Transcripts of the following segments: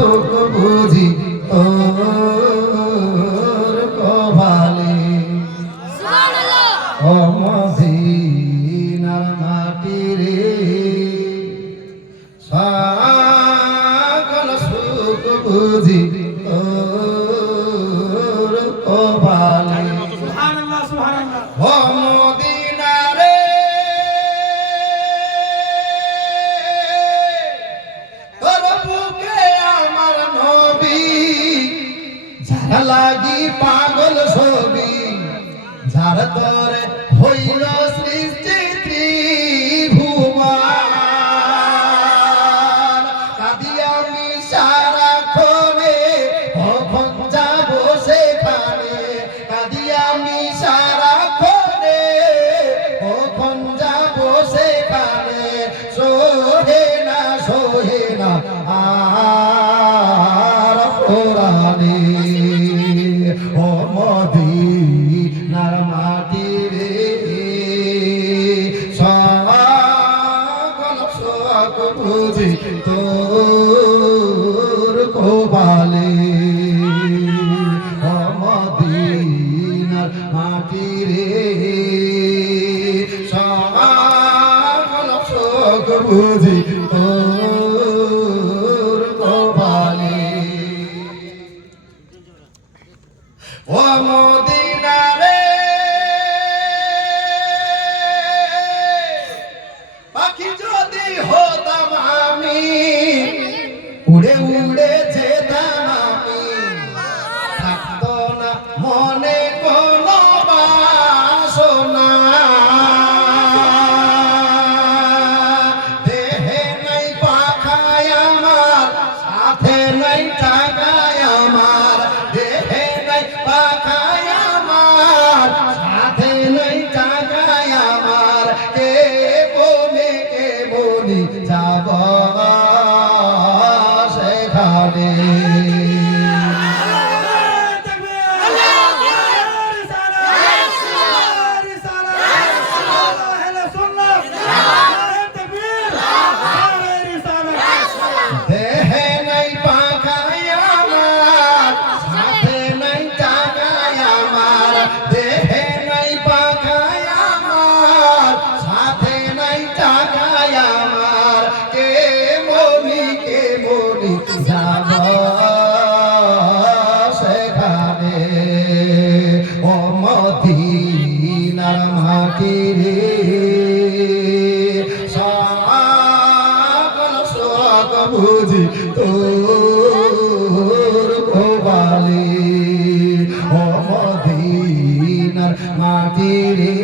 বুঝি তোর কপালে। ও মাটি রে। সকল সুখ বুঝি তোর কপালে। যার হইল সৃষ্টি ত্রিভুবন। আমি সারাক্ষণে কখন যাব সেখানে? কাঁদি আমি সারাক্ষণে কখন যাব সেখানে? সোহে না সোহে না, আর কোরআনে বুঝি তোর কোবালে মদিনার মাটি রে। সকল বুঝি তোর কোবালে ও মদিনা উড়ে যেতাম মনে কোনো বাসনা। দেহে নাই পাখায় আমার, সাথে নাই টাকায় নাই পাখায় আমার, সাথে নাই টাকায় আমার। কে বলে কে বলি যাব? জানে ও মাটি রে। সকল শোক বুঝি তোর ভোবালে ও মাটি রে।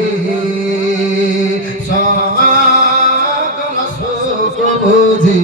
সকল বুঝি